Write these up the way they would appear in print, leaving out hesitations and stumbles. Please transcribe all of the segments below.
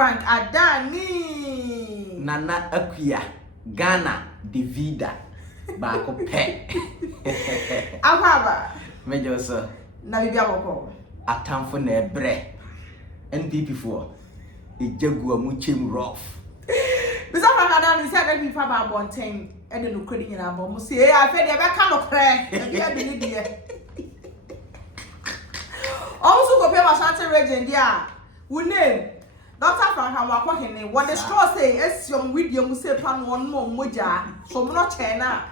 Frank Adani Nana Akuya Ghana Divida Bako Pe Akaba Major sir na bibi aboko atamfo na ebre NPP for ejagua mu chem rough Bisa Frank Adani say that people ba bonten e de no kwedi nyina bo mo say afa de be ka no kre e dia de ni die Also go pay my Ashanti region there we name Dr. Frank Amoakohene what the straw say esiom video mu say pan won mo moja so mo no chena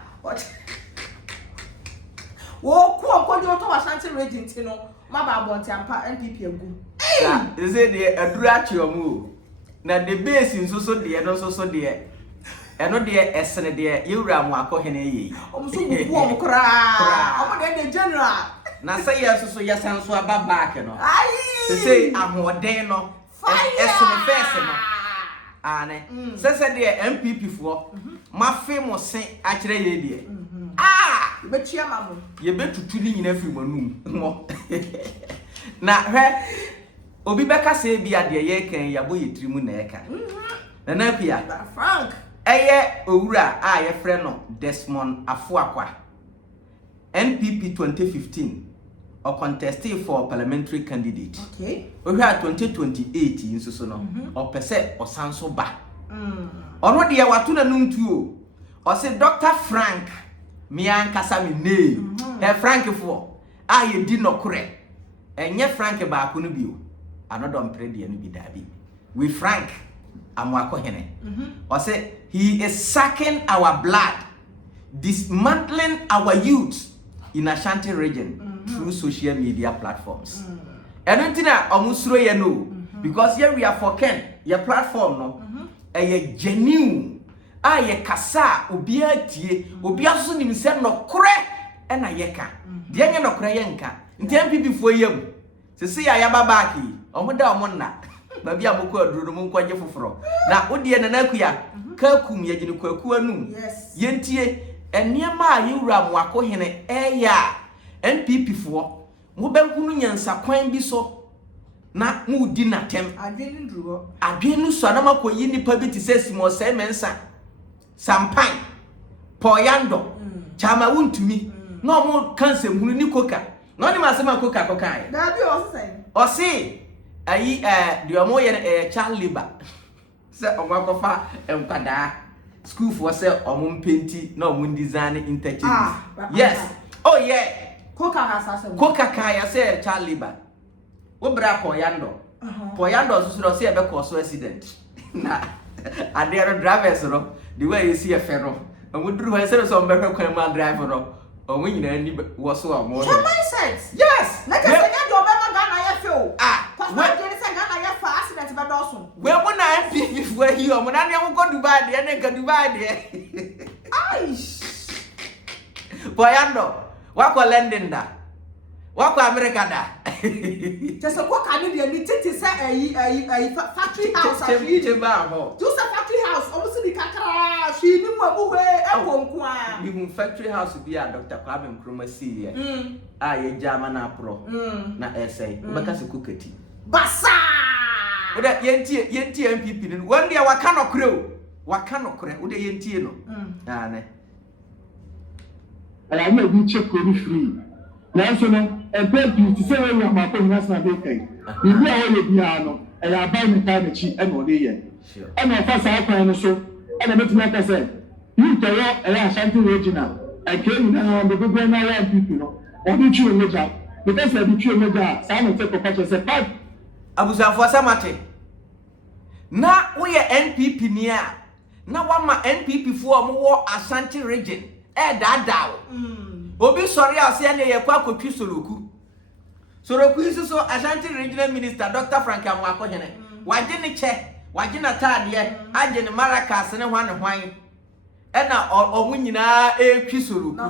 wo ku onkojo to Ashanti region ti no ma ba bonte ampa NPP agu they say the adura chiomu na the base nso so de no so de eno de esene de yewura Amoakohene yi omso ku o mkra omo de general na say so yasan so aba back no ai say ahoden no esene face no ane say de MPP for ma famous se akire ye de be chiama mo ye betutu ni nyina firi manum mo na hwe obi beka say bia de ye kan ya boye trimu na eka na na pia Frank eye owura a ye frɛ no Desmond Afuakwa NPP 2015 or contested for parliamentary candidate okay we had 2028 nso so no or pese osanso ba ono de wato na numtu o say Dr. Frank Mian Kasami name Frank for ye di nokore enye Frank ba ko no bio another mpre no bi dabi we Frank Amoakohene o say he is sucking our blood dismantling our youth in Ashanti region through social media platforms and untina omusuro ye no because here we are for Ken your platform no ye genuine ye kasa obi atie obi aso nim se nokore e na ye ka de nye nokore ye nka nti MPP fo yam se ya babaki omoda omonna ba bia moko aduro no nkoje foforo na odie na nakuya ka kum ye gine kwaku anum yentie eniema a yewura Amoakohene ya NPP fo mo benkunu nyansa kwan bi so na mu di natem adwenu so na makoyi nipa bi ti sesi mo se mensa sampan poyando chama wuntumi no mo kanse hunu ni koka no ni masema koka koka da bi o se ayi de omo ye Charlieba se omakofa enkwada school for say omo mpenti na omo design interchange yes oh yeah Koka hasasa Koka kaya say Charlieba wo bra poyando so say be cause accident na adero drivers no the way you see a ferro and we do say so be kwan ma driver no o we nyina ni wo so amo sense yes na ka say do be ma Ghana ya fe cause we dey say Ghana ya fa accident be do so we mo na MPP fo hi o mo na ne go Dubai de ne ka Dubai de aish poyando wako London da wako America da just kwa kanu de ni titi say factory house afi ba ho just a factory house almost the kakara she ni mu abuwe ekonku a bi mu factory house bi a Dr. Kwame Nkrumah see ye ye jama na pro na essay obeka se kokati basa oda yentie MPP ni one day waka no kure oda yentie no ne ala na bi check ko free na so no MPP ti say we Amoakohene national day kai bi a wo bia no e ya ba ni ka na chi e no de ye e na fa sa kwan no so e na metima ka say you to yo e ya Ashanti regional e ke ni na be go na ya MPP no o bi chu meja because e bi chu meja sa no take ko pa say pa abusafo samate na wo ye NPP ni a na wa ma NPP fo o mo wo Ashanti region e dadaw obi sori ase na ye kwa akotwi soroku iso Ashanti regional minister Dr. Frank Amoakohene waje ne che waje na taade aje ne marakas ne hwan e na omu nyina etwi soroku no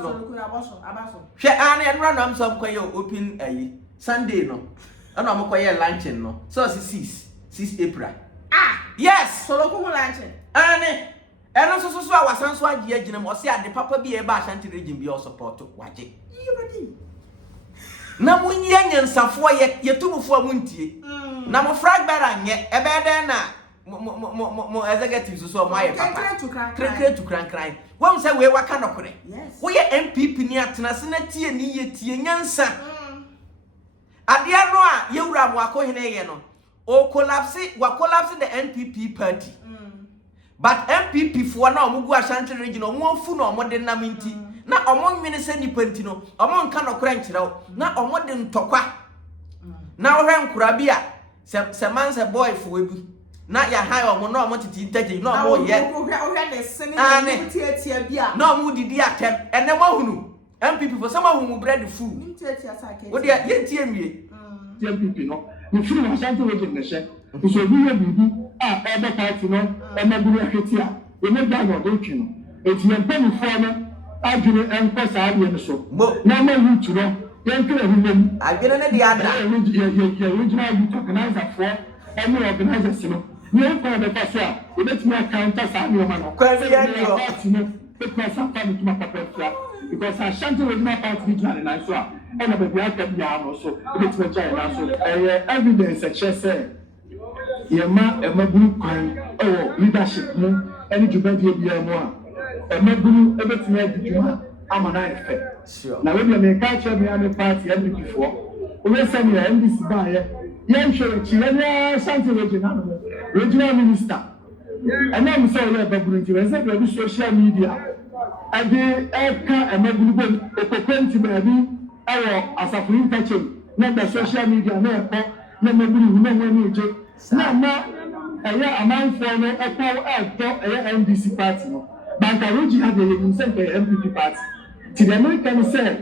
abaso hwe ane enra nam so mkoye open ayi Sunday no na mkoye luncheon no so 6 April yes soroku ho luncheon ane eno so awasan so agina mo se ade papa bi e ba Ashanti region bi o support waje na munye nyansafo ye tumufo amuntie na mo fragbara nye ebe den na mo executives so my papa Krekre to cran won say we waka no kore yes wo ye NPP ni atena se na tie ni ye tie nyansa ade ano a yewura Amoakohene ye no o collapse the NPP party but NPP for na omugu Ashanti region omo fu na omo de nam nti na omo nwene se nipa nti no omo nka no kora nkyerɛw na omo de ntokwa na ohwe nkura bia se man se boy for ebi na ya high omo na omo titi ntaje na omo ye ohwe ne sene ni tietia bia na omo didi atem ene mahunu NPP for some mahunu bread food ni tietia sake wo de ye tie mie NPP no ni firi na Ashanti region ne hye so bi ye bibi a ebe party no emaguru ahweti a ye me da no do twi no eti ye mpani fo no adwene enko saa de ne so na ma yutu no ye nkere hubem adwene ne de ada ye regional youth organizer for any organizers no ye ko be paso a ye betimi account saa ne ma no kwa bi ya nyo because sometimes to my papa because Ashanti regional party regional na so a na be bia ka bia no so e betimi jai na so evidence e che say yema emaburu kwan leadership mu any jubadi bia mu a emaburu ebetimi adiduma amana efe na we be me ka che me am party NPP for we say me NDC ba ye nhwe chi na Ashanti regional minister and I'm sorry ebaburu nti we say be social media ade eka emaburu bom okopenti ba bi awo asafuri ntachem na the social media na ekọ na emaburu na nwani eje na ma aya amanfo no ekọ eto aya NDC party no banka roji ha de yin se NPP party ti the American say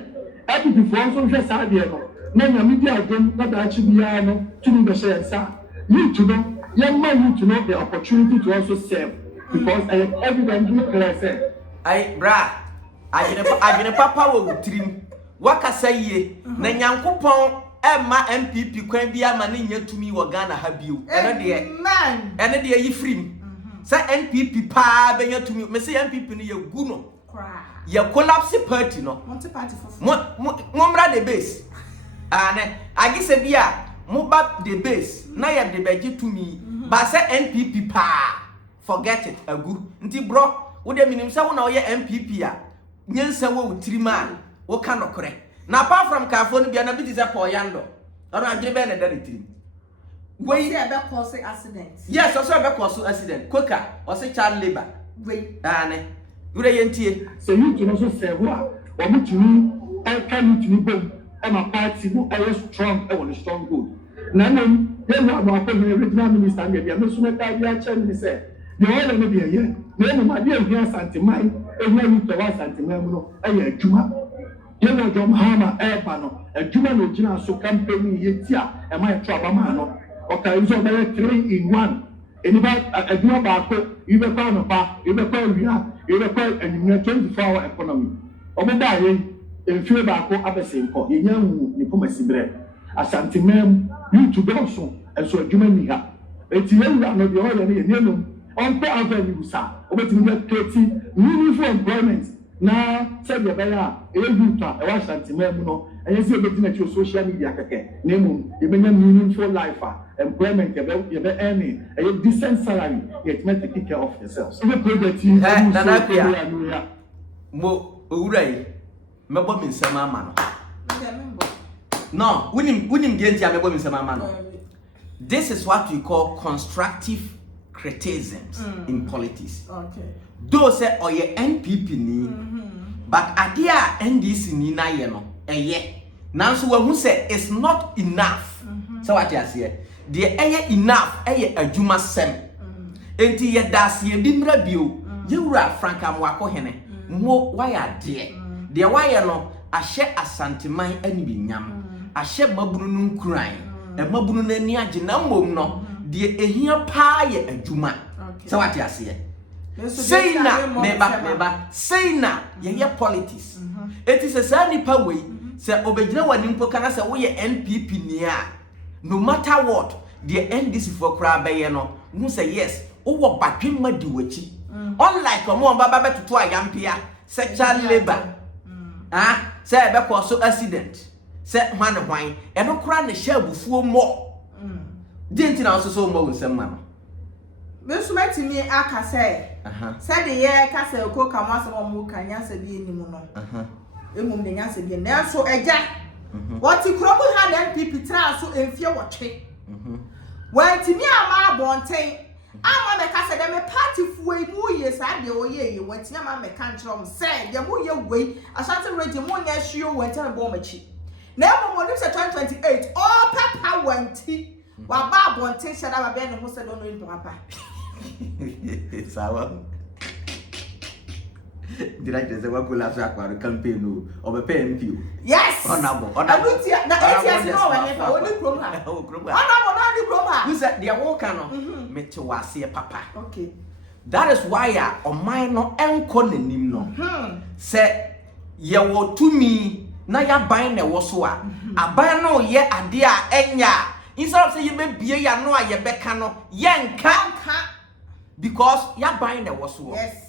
NPP for so hwe sa de no na nyamidi adom na da achi bia no tunu be share sa youth no yamma youth no the opportunity to also serve because evidently clear say ai bra agene papa wo trim wakasa yie na nyankopon emma NPP kwan bia ma ne nyatumi wo Ghana ha bio ene de yi frim sa NPP pa be nyatumi me se NPP ne ye gu no ye collapse party no multi party for mumra the base ane agise bia mo ba the base na ye de beji tumi ba se NPP pa forget it agu nti bro wo de minim se wo na wo ye NPP a nyensa wo utrima wo ka nokore na apart from kafo no bia na bi ti se Paul Yando ono adwene be na da retrim we say be cause accident yes also be cause accident koka o se child labor we ane wo de yentie so you to also serve wa o mutumi kan mutumi bom e ma party no e strong e won strong good na nem ye no Amoakohene regional minister and bia me so na ka bia che me say the one no be here na no ma dia hia santimai e hia ni to wa santimai mu no e ya adwuma ye no dom hama e ba no adwuma no gina so campaign ye ti a e ma tro abama no o ka use be 3 in 1 eniba adwuma ba ko ibe kwa no pa ibe kwa wia ibe kwa anyumya 24-hour economy obo ba ye enfie ba ko abesenko ye nyanwu ni pomasibre asantimam youth don so enso adwuma ni ha eti ye wura no de o ye ne ye no on per avenue sa obetimi get 30 meaningful employment na said the beya youth a e wa santimam no enye se obetimi na social media keke na emu e benya meaningful life employment you be earning a decent salary yet meant to take care of yourselves so the project you mo owurai mebo mi nsema ama no unim genti a mebo mi nsema ama no this is what we call constructive criticisms in politics okay though say oye NPP ni but adia NDC ni na ye no eye nanso wa hu say it's not enough so what you say the eye enough eye adwuma sem enti ye das ye dimra bio ye wura Frank Amoakohene mo waya de waya no ahye asanteman ani binyam ahye mabunu nu nkuran e mabunu nani age na mmom no de ehia pa ye adwuma so what you say say na meba say na ye politics enti se sa nipa we se obegyina wani mpo kana se wo ye NPP ni a no matter what the NDC for crab no who say yes wo batwema di wachi unlike omo baba betutu ayampia sexual labor say be cause accident say hwan eno kra ne hye abufuo mo denti na so mo nsem ma no Mesumati me aka say. Said the year castle cook and master of Mukanya said the animal. Emum the answer be now so a jack. What you crumble had NPP trial so in fear what trick. When to me, I'm bontain. I'm a casa them a party for a more years. I do ye went to my mechanic said, the more your way, I shall read the more yes, you went on a bombachi. Never more lives at 2028. All papa went tea. While Bob bontain said I have been who said on in papa. It's our director say what go last aqua campaign of a PMQ. Yes. Honorable. I would see that 8 years no when I only from her. Honorable from her. Who said the walker met to was papa. Okay. That is why on mine no enko nim no. Say ye wo to me na ya ban na wo so a. Aban no ye ade a enya. Instead of say you be bie ya no a ye beka no ye nka. Because ya ban na wo so. Yes.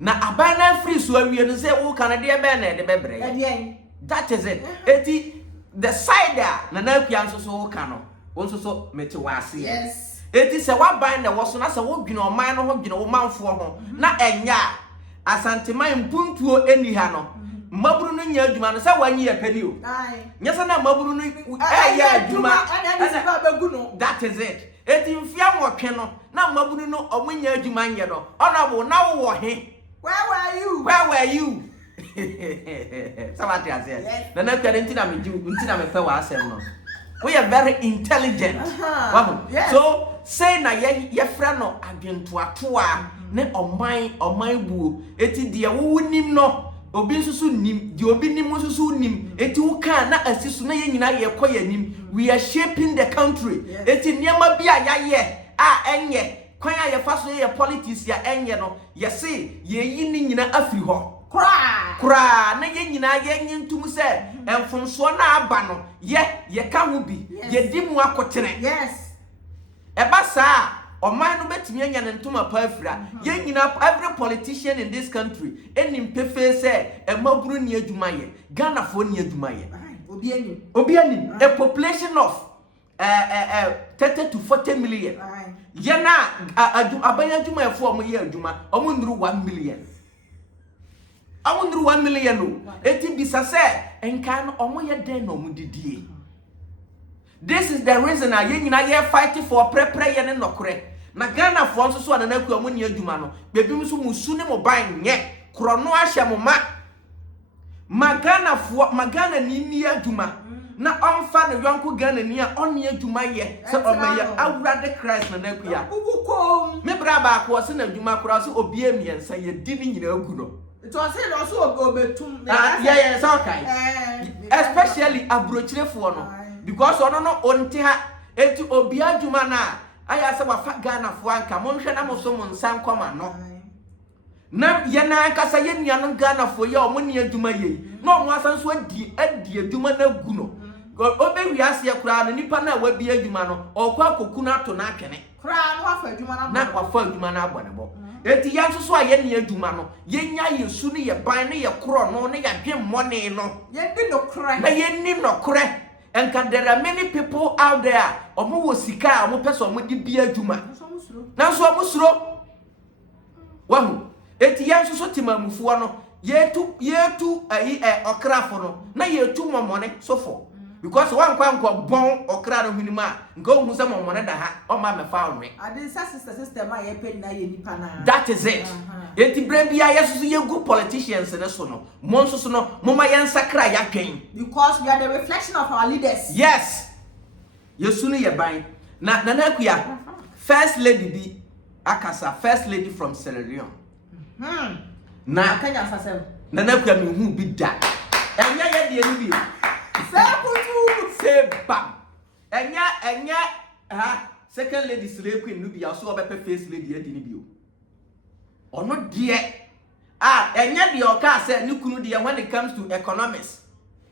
Na abana free so awie no say wo kan de be na de bebre. That is it. Eti the side na akua nso so wo kan no. Wonso so mete wase. Yes. Eti se wa ban na wo so na se wo dwene oman no ho dwene wo manfo ho na enya asanteman mpuntuo eni ha no. Maburu no nya adwuma no se wanyi ya pani o. Nyesa na maburu no ya adwuma. That is it. Eti mfia nwotwe no na maburu no omunya adwuma nye no. Honorable na wo he. Where were you? Where were you? Somebody has said. Yes. Na kwa ntina me ju ntina me pe wa asem no. We are very intelligent. Yes. So say na ye fra no adwentoatoa ne oman buo eti de wo nim no obi nsusu nim de obi nim nsusu nim eti wo kan na asisu na ye nyina ye koya nim. We are shaping the country. Yes. Eti niam bia ya enye kwan a ye fa so ye politics ya enye no ye se ye yi ni nyina afiri ho kra na ye nyina ye nyintum se emfonso na aba no ye ka ho bi ye di mu akotene. Yes. Eba sa oman no betimi anya ne ntoma pa afira ye nyina every politician in this country enim pefe se emaburu ni adwuma ye Ghana fo ni adwuma ye obi anim a population of 30 to 40 million. Yana abaya adwuma efo omo ye adwuma omo nduru 1 million. Omo nduru 1 million no. Eti bisa se enka no omo ye den no omo didie. This is the reason ye nyina ye fight for prepare ye ne nokore. Na Ghana fo nso so na ku omo ni adwuma no. Bebi nso musu ne mo ban nye. Krono ahye mo Magana ni adwuma. Na onfa ne yonko Ghana ni a onye adwuma ye se omeye awurade Christ na nakuya Bubukom me bra ba ko se na adwuma kora se obi emiensa ye di ni nyina agu no it was say no so obetum yeah so okay especially abrochirefo no because ono no onte ha eti obi adwuma na aya se wafa Ghana fo anka mo nhwe na mo so mo nsan koma no na ye na kasa ye nuanom Ghana fo ye omo ni adwuma ye na omo asan so adi adwuma na gu no obe wiase ya kura no nipa na wabi adwuma no okwa koku na to na atwene kura no wafa adwuma na wafa adwuma na abonebo eti ya nso so aye ni adwuma no ye nya yesu ni ye ban ne ye kro no ne ya dwe money no ye di no kure na ye ni no kure enka there are many people out there omo wo sika omo pese omo di bi adwuma na so omo suro wahu eti ya nso so timamufuo no yetu okrafo no na yetu momone sofo because one kwa bon okra no hwinima ngo hu se momone da ha o ma me fa onwe ade sister ma ye pe na ye nipa na that is it eti brabia yesusu ye good politicians ne so no mo nso so no mo ma ye nsakra ya twen because we are the reflection of our leaders. Yes, yesu no ye ban na akuya first lady bi akasa first lady from Sierra Leone na Kenya sasem na akuya me hu bi da enya ye de ni bi Seba. Enya second lady slave queen nubia so obepe first lady edi ni bio. Ono de enya de oka say ni kunu de when it comes to economics.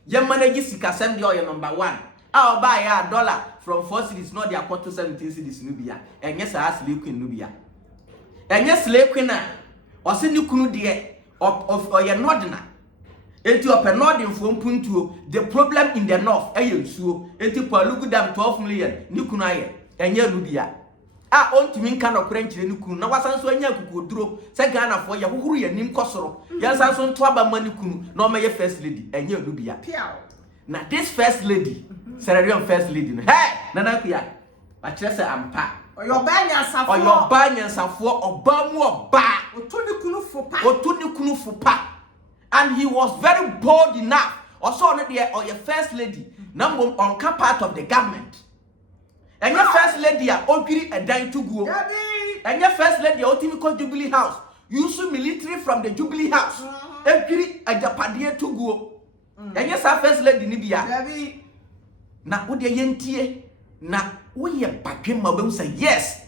Ye manage sikasem de oyo number 1. Buy a dollar from 4 cities not their quarter 17 cities nubia. Enya sa slave queen nubia. Enya slave queen na o se ni kunu de of oyo nordina. Eti open northern from puntuo the problem in the north ayensuo eti palugu dam 12 million ni kunu aye enye rubia a ontimi nka no kora nkyire ne kunu na wasan so anya kukoduro se Ghana fo ye hohuru ye nim kosoro ye san so nto aba mani kunu na o meye first lady anya no bia na this first lady Sierra Leone first lady no hey nana kuya a kire se ampa oyo ba nyansafo oba mu oba otu ni kunu fupa and he was very bold enough also no there or your first lady number on part of the government. And your first lady a odwiri edan tuguo. And your first lady ultimate Jubilee House. Use military from the Jubilee House. Odwiri ajapade tuguo. And your first lady ni bia. Na wo de yentie na wo ye badwem ma be say yes.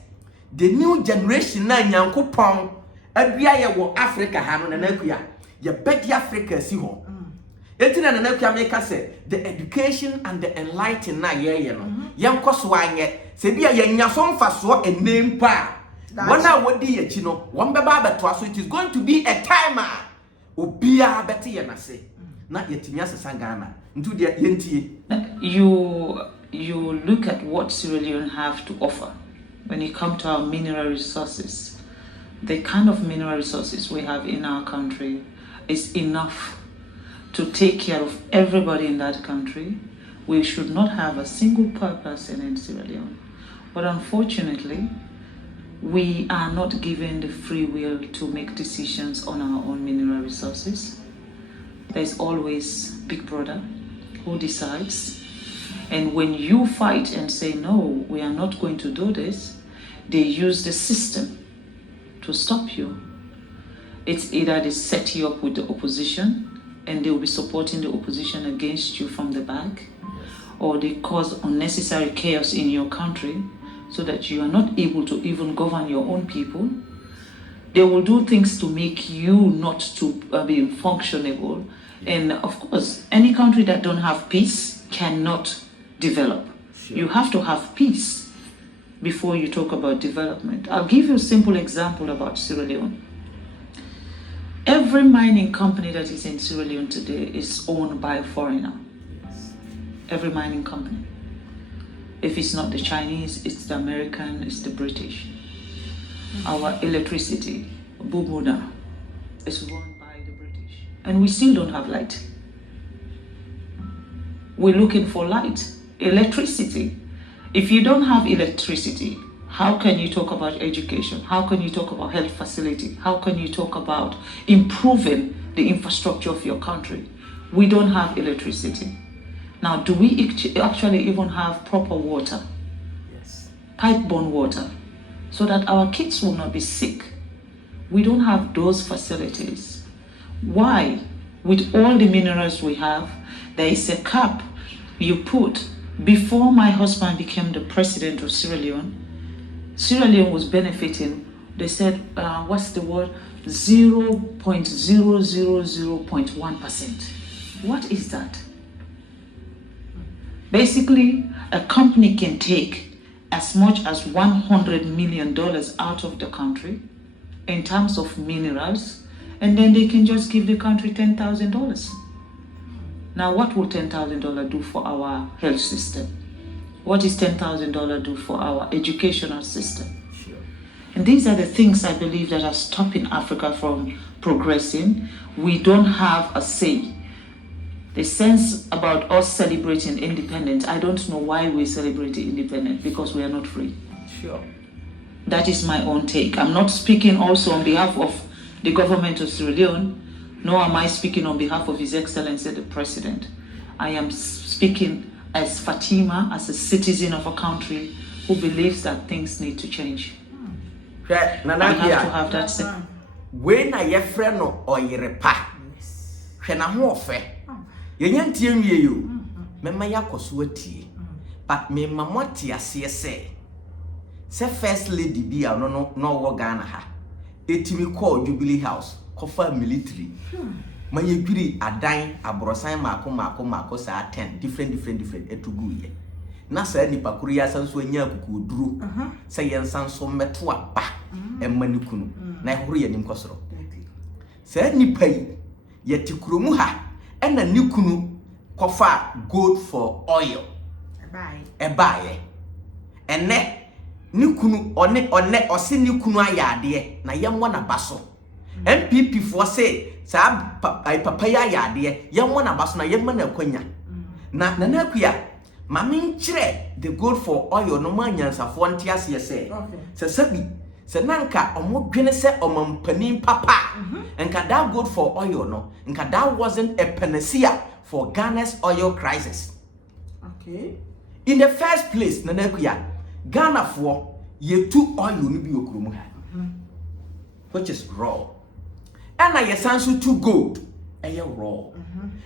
The new generation na Nyankopon adua ye wo Africa ha no na nakuya. Ye bedi Africa si ho. Etina na nakuya make say the education and the enlighten na ye no. Yankoso anye se bia ye nyaso mfaso enem pa. Wana wodi ye chi no, won beba abeto so it is going to be a timer. Obia beti ye na se. Na yetimi asesa Ghana. Ntu de yentie. You look at what Sierra Leone have to offer when it comes to our mineral resources. The kind of mineral resources we have in our country is enough to take care of everybody in that country. We should not have a single poor person in Sierra Leone. But unfortunately, we are not given the free will to make decisions on our own mineral resources. There's always Big Brother who decides. And when you fight and say, no, we are not going to do this, they use the system to stop you. It's either they set you up with the opposition and they will be supporting the opposition against you from the back, or they cause unnecessary chaos in your country so that you are not able to even govern your own people. They will do things to make you not to be functionable. And of course, any country that don't have peace cannot develop. Sure. You have to have peace before you talk about development. I'll give you a simple example about Sierra Leone. Every mining company that is in Sierra Leone today is owned by a foreigner. Every mining company. If it's not the Chinese, it's the American, it's the British. Our electricity, Bumuda, is run by the British. And we still don't have light. We're looking for light, electricity. If you don't have electricity, how can you talk about education? How can you talk about health facility? How can you talk about improving the infrastructure of your country? We don't have electricity. Now, do we actually even have proper water? Yes. Pipe-borne water, so that our kids will not be sick. We don't have those facilities. Why? With all the minerals we have, there is a cap you put. Before my husband became the president of Sierra Leone was benefiting, they said, what's the word? 0.000.1%. What is that? Basically, a company can take as much as $100 million out of the country in terms of minerals, and then they can just give the country $10,000. Now, what will $10,000 do for our health system? What does $10,000 do for our educational system? Sure. And these are the things I believe that are stopping Africa from progressing. We don't have a say. The sense about us celebrating independence, I don't know why we celebrate independence, because we are not free. Sure. That is my own take. I'm not speaking also on behalf of the government of Sierra Leone, nor am I speaking on behalf of His Excellency the President. I am speaking as Fatima, as a citizen of a country who believes that things need to change. We have to have that say. When I have friend or yerepa, when I'm off, yentie wie yo. Mema yakosuati. But me mamoti asie say first lady bia no wo Ghana ha. Etimi call Jubilee House, kofa military. Mayegwiri adan abrosan mako sa 10 different etugu ye. Na sa nipa kuru ya sanso anya akukuduru. Say yensan so meto aba emmani kunu. Na ehuru ye nim kosoro. Sa nipa yi yeti kuromu ha ena ni kunu kofa gold for oil. Ebaye. Ene Nikunu one ose nikunu ayade na yemwo na baso. NPP for say sa papa ya ayade yemwo na baso na yemma na kwanya. Na nakuya mame nkyere the gold for oil no manyansafo ntiase say. Se sabi se nanka omodwene se omampanin papa. Nka that gold for oil no. Nka that wasn't a panacea for Ghana's oil crisis. Okay. In the first place, nakuya Ghana for ye two oil no bi okromu ha. Which is raw. And I sanso to gold. Raw.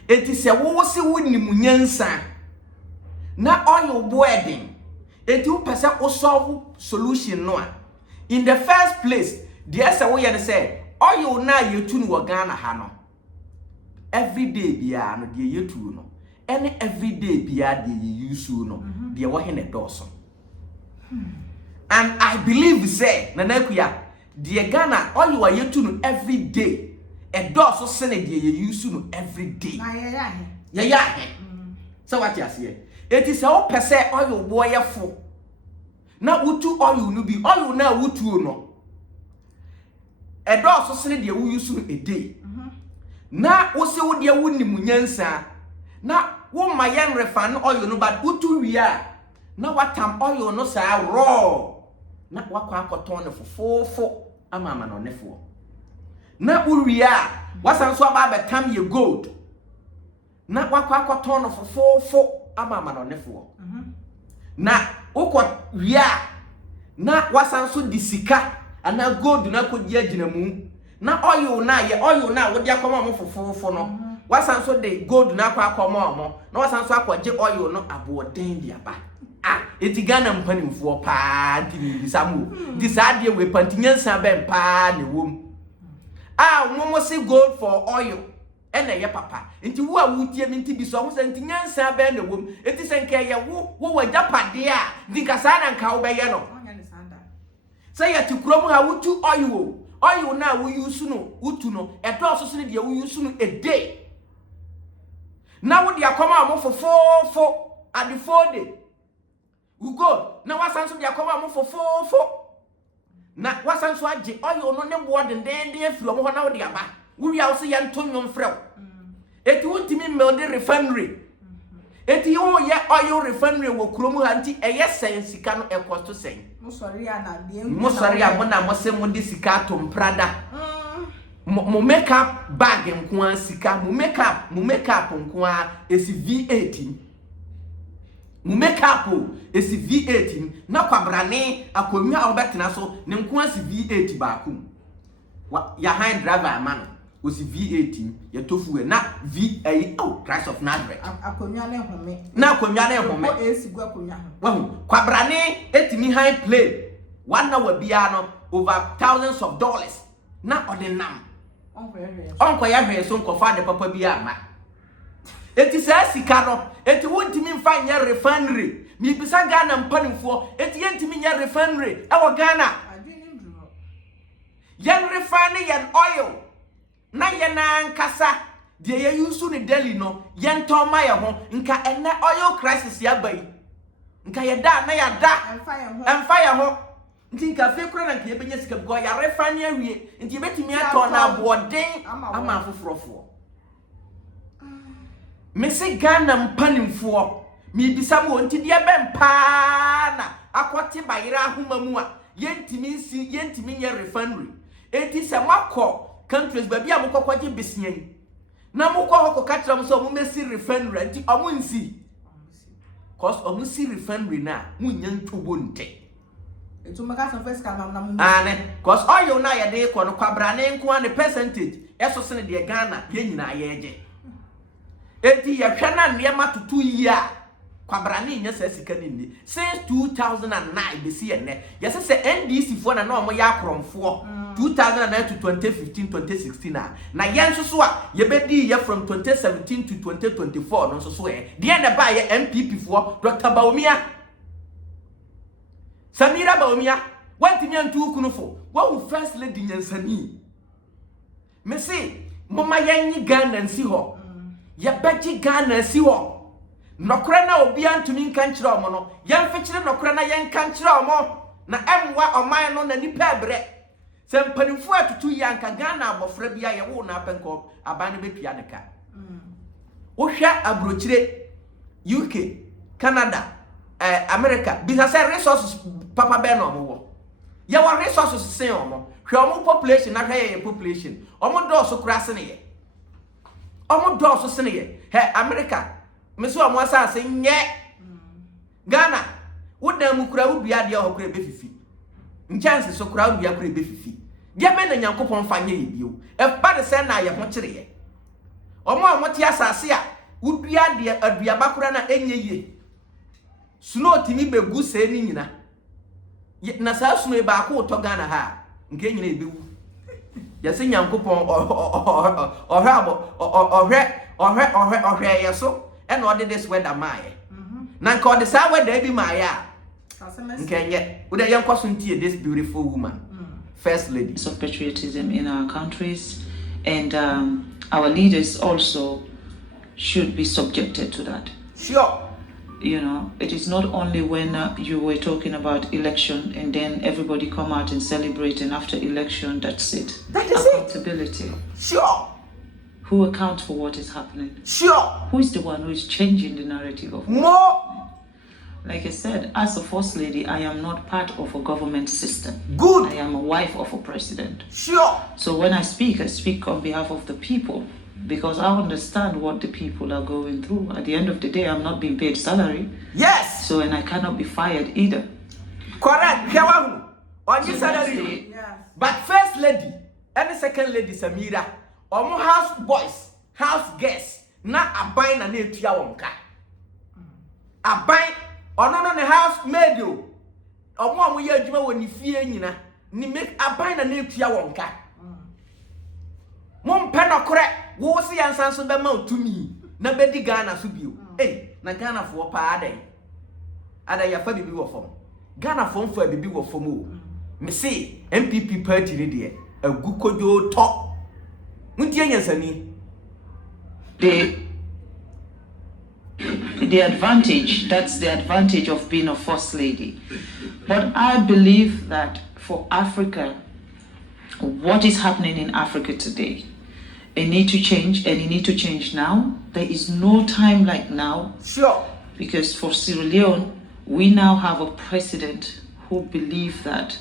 It is a wo se woni munyansa. Na oil boarding. It you person o solve solution no. In the first place, there say we yan say oil na ye tu no Ghana ha no. Every day bia no de ye tu no. Any everyday bia de ye use no. De wo hene doso. And I believe say nanakuya de Ghana oil wa ye tu no every day. A doso sene de ye use no every day. Yeah. So what you say? It is all per se oil boy full. Na utu oil no be oil na utu no. A doso sene de we use no a day. Na wo se wo de wonni munyansa. Na wo mayen refan oil no but utu wia. Na watam oil no sa raw. Na wakwa akoton no fofofo ama no nefo. Na uria wasan so aba betam ye gold. Na wakwa akoton no fofofo ama no nefo. Na ukwa wia na wasan so disika ana gold na kogia ginamu. Na oil na wo de akoma mo fofofo no. Wasan so de gold na akoma mo. Na wasan so akwaje oil no aboden bia ba. Eti Ghana mpanimfo pa ntimi bisamu di saade we pantinyansa ben pa ne wom mo se gold for oil ena ye papa nti wo a wutie mi nti biso ho se ntinyansa ben ne wom eti se nka ye wo wajapade a di kasa na nka wo be ye no say ya tikrom ha wutu oil na wo use no wutu no edo so se de wo use no a day na wo de akoma mo fofofo at the 4 day we go na wasan so dia koma mo fofofo na wasan so age oil no ne board ndende afiro mo na wo dia ba wo wi a wo se ye ntonwom frew eti wontimi meld refinery eti wo ye oil refinery wo kromu ha nti eye sen sika no e cost sen mo sori a mo na mo se mo di sika to mprada mo make up bag nko an sika mo make up nko a esi V18 make up esi V18 na kwabrane akonwa obetena so ne nko asi V8 baako ya hand driver amano osi V18 ya tofu na V8 Christ of Nazareth akonwa ne home esi gu akonwa ho kwabrane etimi high plane wana wa bia no over thousands of dollars na odinam onko ya hwe so nko fa de papa bia ma eti sa sika no eti wontimi mfa nya refinery mi bisa Ghana mpanimfo eti yentimi nya refinery e wo Ghana yan refinery yan oil na yana nkasa de ye use ni daily no yan to ma ye ho nka ene oil crisis ya bai nka ye da na ya da emfa ye ho nti nka fe kura na nka ye benya sika go ya refinery awie nti betimi ato na aboden ama fofrofo Mesi Ghana mpanimfo mi bisa mo nti de bempa na akote bayira ahoma mu a yentimi nya refinery eti se makọ countries ba bia mokọkọje besian na mokọ hoko katra mo so mo mesi refinery nti omo nsi cause omo si refinery na munya ntobo nte etu maka so first come na mo ane cause oil na ye de ko no kwabrane nko an percentage eso se ne de Ghana ye nyina ye eti ya hwana niema tutu yi a kwabrane nya sa sika ni since 2009 besi ene yese se NDC fo na omo ya akromfo 2009 to 2015 2016 na yenso so a ye bedi ye from 2017 to 2024 no so e de na ba ye NPP fo Dr. Baumia Samira Baumia wantimi antu kunufo wo first lady nyansani me say mama yanyi Ghana nsi ho ya beji Ghana si ho nokora na obi antumi nka nkyere omo no yemfekire nokora na yenka nkyere omo na emwa oman no na nipa bre se mpanimfo atutu yanka Ghana abofra bia ye wo na apenko aban be pia deka wo hwa abrochire UK Canada America bisa say resources papa be no mo ye wa resources sen omo hwe omo population na hwe ye population omo do so kura sene ye omo do so sene ye he America me so omo asase nye Ghana wodam mu kura wo bia de ho kura be fifi nchance so kura wo bia kura be fifi ye me na Nyankopon fa nye ye bio e ba de sen na ye ho kire ye omo amote asase a wodua de aduaba kura na enye ye suno timi begu se ni nyina na sa suno ba ko to Ghana ha nke nyina ebewu ya se Nyankopon ohwe yeso e na ode this weather maaye na nka ode sa weather bi maaye a nke nye wo de yenkoso ntie this beautiful woman first lady of patriotism in our countries, and our leaders also should be subjected to that. Sure. You know, it is not only when you were talking about election and then everybody come out and celebrate, and after election, that's it. That is accountability. It. Sure. Who accounts for what is happening? Sure. Who is the one who is changing the narrative of more? Like I said, as a first lady, I am not part of a government system. Good. I am a wife of a president. Sure. So when I speak on behalf of the people, because I understand what the people are going through. At the end of the day, I'm not being paid salary. Yes. So, and I cannot be fired either. Correct. On your salary. Yes. But first lady and the second lady Samira, omo house boys, house guests, na abai na netua wonka. Abai ono no ne house maid o. Omo ye adwuma woni fie nyina, ni make abai na netua wonka. Mom penokore wo se yansan so be ma otumi na bedi Ghana so bio na Ghana fo pa ada ya fa bibi wo fom Ghana fo mfa bibi wo fom o me se NPP party ni de agukojo to mutie nyansani the advantage, that's the advantage of being a first lady. But I believe that for Africa, what is happening in Africa today, it need to change, and it need to change now. There is no time like now. Sure. Because for Sierra Leone, we now have a president who believes that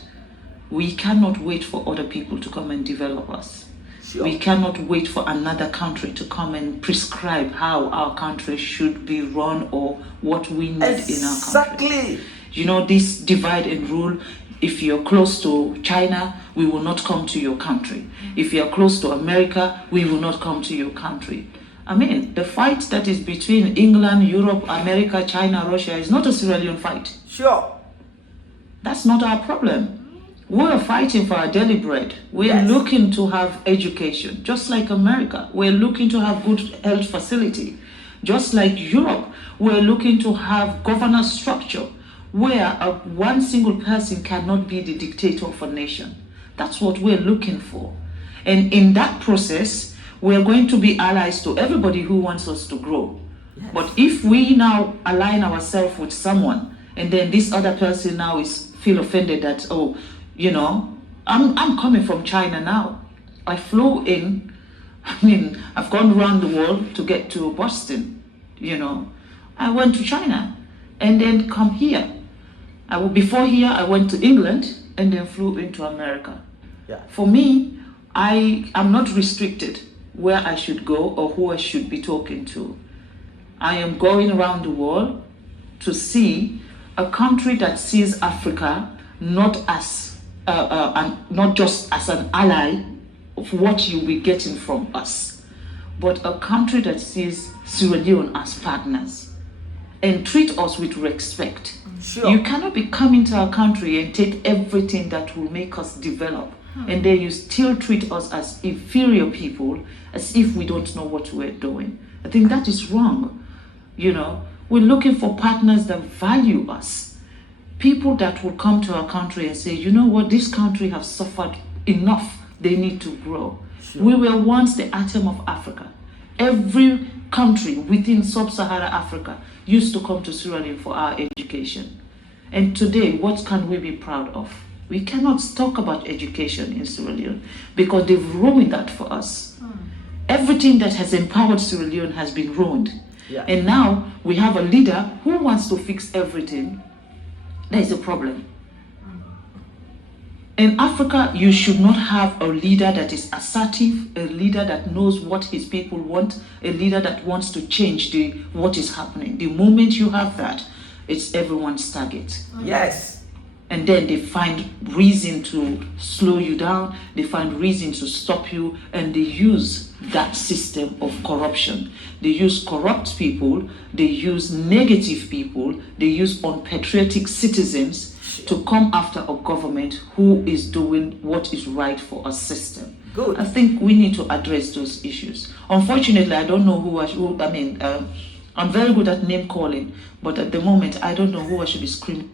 we cannot wait for other people to come and develop us. Sure. We cannot wait for another country to come and prescribe how our country should be run or what we need in our country. Exactly. You know, this divide and rule. If you're close to China, we will not come to your country. If you're close to America, we will not come to your country. I mean, the fight that is between England, Europe, America, China, Russia is not a Sierra Leone fight. Sure. That's not our problem. We're fighting for our daily bread. We're looking to have education, just like America. We're looking to have good health facility. Just like Europe, we're looking to have governance structure where one single person cannot be the dictator of a nation. That's what we're looking for. And in that process, we're going to be allies to everybody who wants us to grow. Yes. But if we now align ourselves with someone, and then this other person now feel offended that, oh, you know, I'm coming from China now. I flew in, I've gone around the world to get to Boston, you know. I went to China and then come here. Before here, I went to England and then flew into America. Yeah. For me, I am not restricted where I should go or who I should be talking to. I am going around the world to see a country that sees Africa not as not just as an ally of what you'll be getting from us, but a country that sees Sierra Leone as partners and treat us with respect. Sure. You cannot be coming to our country and take everything that will make us develop, and then you still treat us as inferior people, as if we don't know what we're doing. I think that is wrong. You know, we're looking for partners that value us. People that will come to our country and say, you know what, this country has suffered enough, they need to grow. Sure. We were once the atom of Africa. Every country within sub-Saharan Africa used to come to Sierra Leone for our education. And today, what can we be proud of? We cannot talk about education in Sierra Leone because they've ruined that for us. Everything that has empowered Sierra Leone has been ruined. Yeah. And now we have a leader who wants to fix everything. There is a problem. In Africa, you should not have a leader that is assertive, a leader that knows what his people want, a leader that wants to change what is happening. The moment you have that, it's everyone's target. Yes. And then they find reason to slow you down, they find reason to stop you, and they use that system of corruption. They use corrupt people, they use negative people, they use unpatriotic citizens to come after a government who is doing what is right for a system. Good. I think we need to address those issues. Unfortunately, I don't know I'm very good at name calling, but at the moment, I don't know who I should be screaming.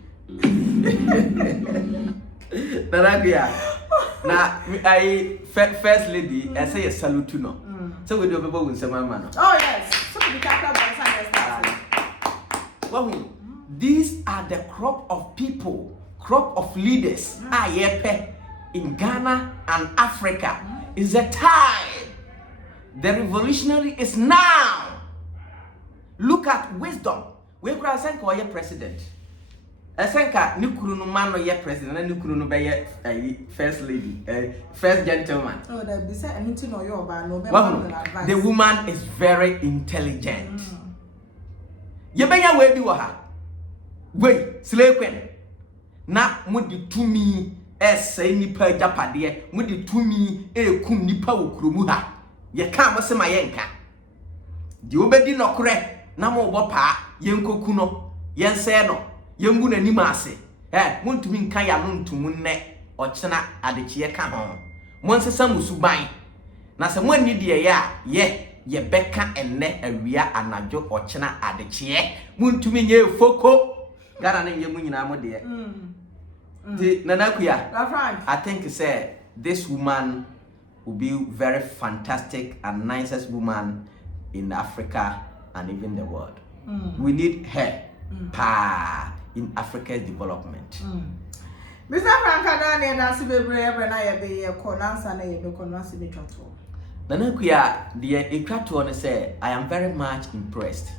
Now, I first lady, I say a salute to no. So we do people with some man. Oh yes. Somebody can't Well, these are the crop of people, crop of leaders. In Ghana and Africa is the time. The revolutionary is now. Look at wisdom. We could have sent your president. I think Nukuru no man or president, and Nukuru no be first lady, first gentleman. Oh, that be said, I need to know your about no. The woman is very intelligent. You better wait do her. Wait, slave queen. Na mudi to me, say nipa japade, mudi to me, kum nipa ukrumu ha. Ye can't say my yenka. The obedi no kure, na mo wopa, yenko kuno, yen say no. Yengu na nimase muntumi nka ya no ntumu nne ochena adechie ka ho monsesa musuban na se monni de ye beka enne awia anadwo ochena adechie muntumi nye foko gara na yemu nyina mo de nanakuya I think say this woman will be very fantastic and nicest woman in Africa and even the world. We need her in Africa's development. Mr. Frankadani and Nancy Bebre and I be a conansa na ye conansi be chato. Nanakuya, the Equator say, I am very much impressed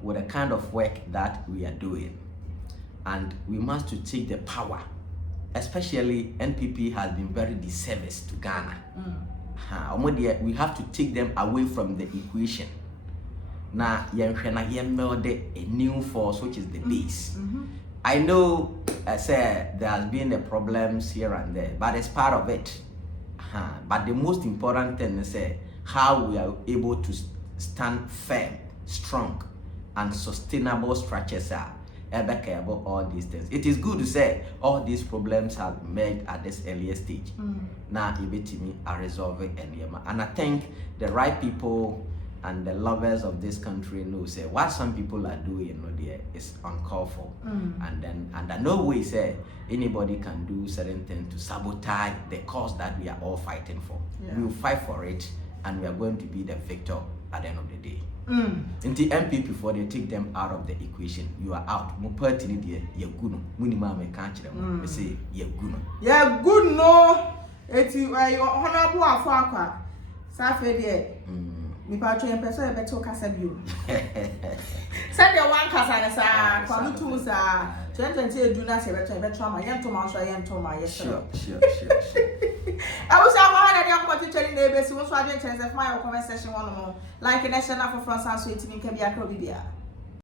with the kind of work that we are doing. And we must to take the power. Especially NPP has been very disservice to Ghana. We have to take them away from the equation. Now, meld a new force, which is the base. I know, I said there has been the problems here and there, but it's part of it. But the most important thing is how we are able to stand firm, strong, and sustainable structures are about all these things. It is good to say all these problems have been made at this earlier stage. Now, EBTM are resolving and I think the right people and the lovers of this country know say what some people are doing is uncalled for. And I no way say anybody can do certain things to sabotage the cause that we are all fighting for. We will fight for it and we are going to be the victor at the end of the day. In the NPP before they take them out of the equation, you are out. Mupertini dear, you're good. Munima me can't them. They say you're good. Yeah, good no. It's your honorable Afaka. Safe dear. Me patro en person e beto kasa bio. Said the one kasa sa, kwa mutu sa, 2020 do na se beto ma yen to ma so yen to ma yes. Sure. I was about to go to the neighbors who was watching my conversation one more. Like a national for France and Sweden can be a crobia.